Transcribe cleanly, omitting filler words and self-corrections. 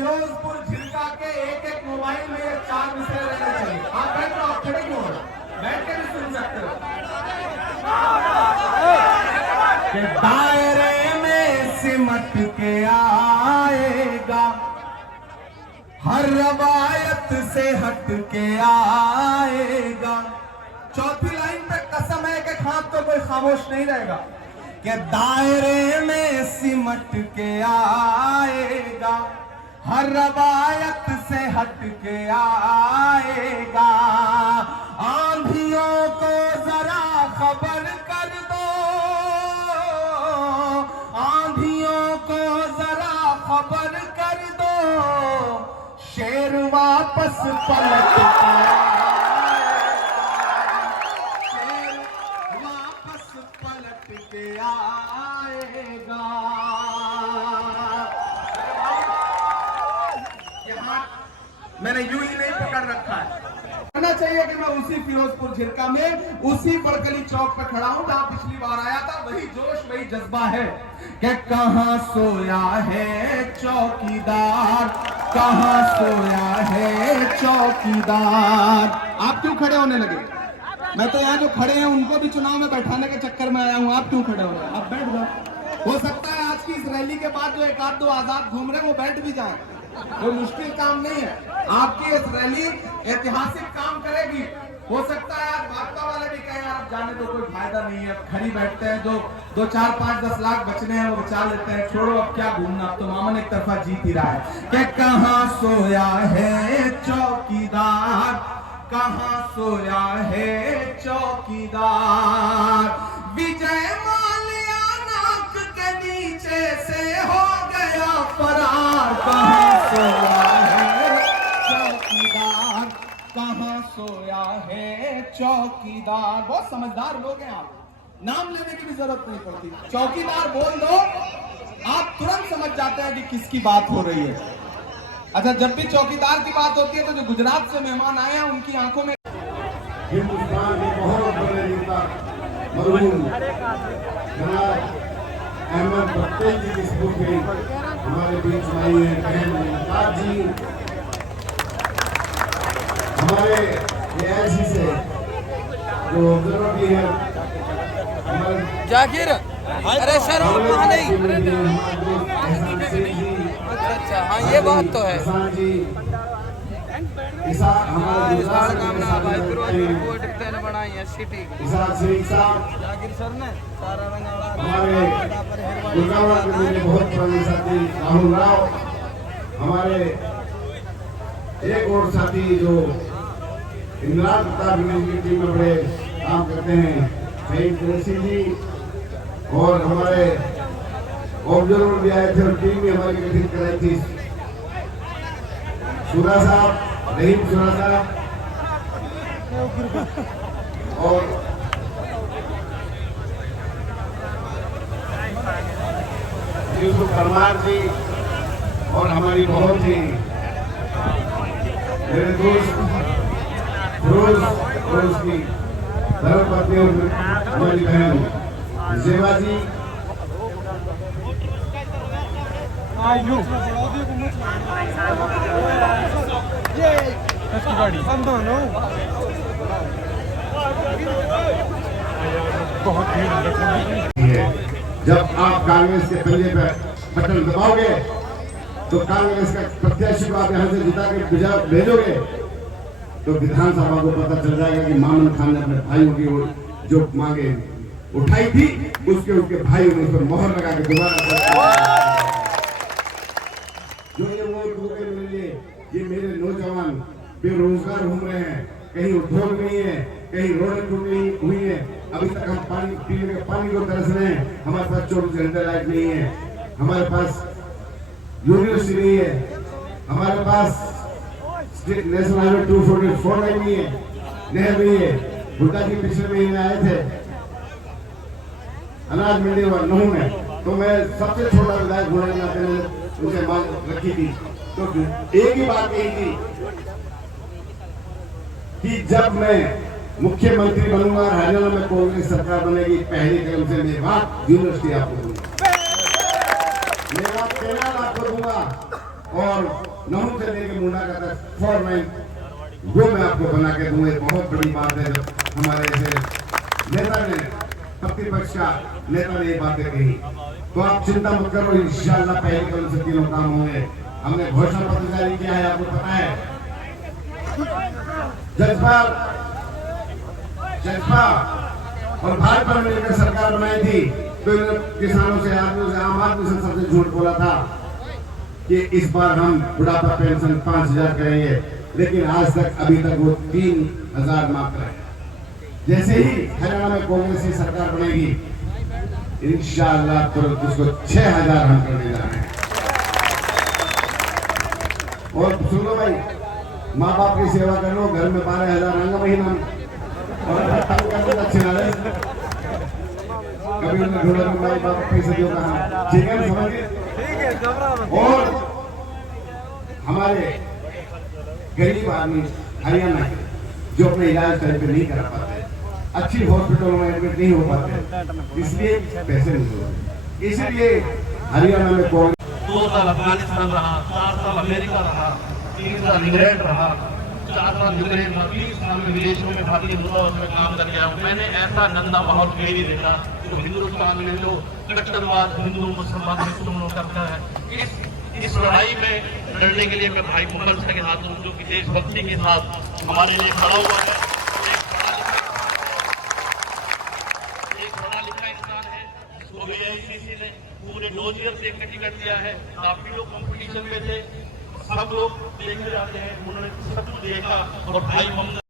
फिरोजपुर झिरका के एक एक मोबाइल में ये 4 विषय रहने चाहिए। आप बैठ लो, आप खड़े क्यों हो? बैठ के भी सुन सकते हो कि दायरे में सिमट के आएगा, हर रवायत से हट के आएगा। चौथी लाइन पे कसम है कि खां तो कोई खामोश नहीं रहेगा कि दायरे में सिमट के आएगा, हर रवायत से हट के आएगा। आंधियों को जरा खबर कर दो, आंधियों को जरा खबर कर दो, शेर वापस पलट के आएगा। मैंने यूं ही नहीं पकड़ रखा है। कहना चाहिए कि मैं उसी फिरोजपुर झिरका में उसी बड़गली चौक पे खड़ा हूं जहां पिछली बार आया था। वही जोश वही जज्बा है कि कहां सोया है चौकीदार, कहां सोया है चौकीदार। आप क्यों खड़े होने लगे? मैं तो यहाँ जो खड़े हैं उनको भी चुनाव में बैठाने के चक्कर में आया हूँ। आप क्यों खड़े हो रहे हैं? आप बैठ जाओ। हो सकता है आज की इस रैली के बाद जो एक आध दो आजाद घूम रहे हैं वो बैठ भी जाए, कोई मुश्किल काम नहीं है। आपकी इस रैली ऐतिहासिक काम करेगी। हो सकता है आज भाजपा वाले भी कहें यार जाने तो कोई फायदा नहीं है, खड़ी बैठते हैं, जो 2, 4, 5, 10 लाख बचने हैं वो बचा लेते हैं, छोड़ो अब क्या घूमना, अब तो मामन एक तरफा जीत ही रहा है। कि कहां सोया है चौकीदार, कहां सोया है चौकीदार। विजय माल्या नाक के नीचे से हो गया फरार। कहां सोया है चौकीदार, कहां सोया है चौकीदार। बहुत समझदार लोग हैं आप, नाम लेने की भी जरूरत नहीं पड़ती। चौकीदार बोल दो, आप तुरंत समझ जाते हैं कि किसकी बात हो रही है। अच्छा, जब भी चौकीदार की बात होती है तो जो गुजरात से मेहमान आए हैं उनकी आंखों में हिंदुस्तान के बहुत बड़े नेता मरहूम जनाब अहमद पटेल जी की स्मृति हमारे बीच में आई है। बहन मुमताज जी हमारे एआईसी से जो ऑब्जर्वर भी है हमारे जाकिर, अरे सर वहाँ नहीं। अच्छा हाँ ये बात तो है। जाकिर सर ने सारा रंग हमारे बहुत पुराने साथी राहुल राव, हमारे एक और साथी जो इमरान प्रताप की टीम में बड़े काम करते हैं, शहीद कुरैशी जी, और हमारे ऑब्जर्वर भी आए थे और टीम भी हमारी गठित कराई थी। सुरा साहब, रहीम सुरा साहब और यूसुफ परमार जी, और हमारी बहुत ही मेरे दोस्त फिरोज की धर्मपत्नी और हमारी बहन जेवा जी, जब आप कांग्रेस के पल्ले पर बटन दबाओगे तो कांग्रेस का प्रत्याशी को आप यहाँ से जिता के भेजोगे तो विधानसभा को पता चल जाएगा कि मामन खान ने अपने भाइयों की जो मांगे उठाई थी उसके भाइयों ने उस पर मोहर लगा के दोबारा जो ये वोट मिल लिए। ये मेरे नौजवान बेरोजगार घूम रहे हैं, कहीं उद्योग नहीं है, कहीं रोडें टूटी हुई है, अभी तक हम पानी पीने के पानी को तरस रहे हैं। हमारे पास 24 घंटे लाइट नहीं है, हमारे पास यूनिवर्सिटी नहीं है, हमारे पास नेशनल हाईवे 244 नहीं है, नहर नहीं है। भुट्टा जी पिछले महीने आए थे अनाज मंडी और नहू में, तो मैं सबसे छोटा विधायक होने के नाते उनसे मांग रखी थी। तो एक ही बात यही थी कि जब मैं मुख्यमंत्री बनूंगा, हरियाणा में कांग्रेस सरकार बनेगी, पहले कदम से मेवात यूनिवर्सिटी आपको दूंगा, मेवात 13 लाख को दूंगा, और नमू से लेके मुंडा का तक 4 लाइन वो मैं आपको बना के दूंगा। बहुत बड़ी बात है जब हमारे ऐसे नेता ने, प्रतिपक्ष का नेता ने ये बातें कही। तो आप चिंता मत करो, इंशाअल्लाह पहले कल से तीनों काम होंगे। हमने घोषणा पत्र जारी किया है, आपको पता है। जज्बा और भाजपा ने मिलकर सरकार बनाई थी, तो किसानों से, आदमियों से, आम आदमी से सबसे झूठ बोला था कि इस बार हम बुढ़ापा पेंशन 5,000 करेंगे, लेकिन आज तक अभी तक वो 3,000 मात्र है। जैसे ही हरियाणा में कांग्रेस की सरकार बनेगी, इंशाअल्लाह तुरंत उसको 6,000 हम करने जा रहे हैं। और सुनो भाई, माँ बाप की सेवा कर लो, घर में 12,000 आएंगे महीना में, और अच्छे ना रहे। कभी उन्हें ढूंढा कि माँ बाप पैसे दो कहाँ, ठीक है, समझ गए। और हमारे गरीब आदमी हरियाणा के जो अपने इलाज टाइम पे नहीं करा पाते, अच्छी हॉस्पिटलों में एडमिट नहीं हो पाते, इसलिए पैसे नहीं होते। इसलिए हरियाणा में 2 साल अफगानिस्तान रहा, 4 साल अमेरिका रहा, 3 साल इंग्लैंड रहा, 4 साल यूक्रेन रहा, 20 साल में विदेशों में भारतीय दूतावास में काम करके आया हूँ। मैंने ऐसा गंदा माहौल कहीं नहीं देखा जो हिंदुस्तान में जो कट्टरवाद हिंदू मुसलमान करता है। इस लड़ाई में लड़ने के लिए मैं भाई मुगल शाह के साथ हूँ, जो कि देशभक्ति के साथ हमारे लिए खड़ा हुआ है। एक पढ़ा लिखा इंसान है, जिसको AICC ने पूरे डोजियर से टिकट दिया है। काफी लोग कंपटीशन में थे, सब लोग देखने जाते हैं, उन्होंने सब कुछ देखा और भाई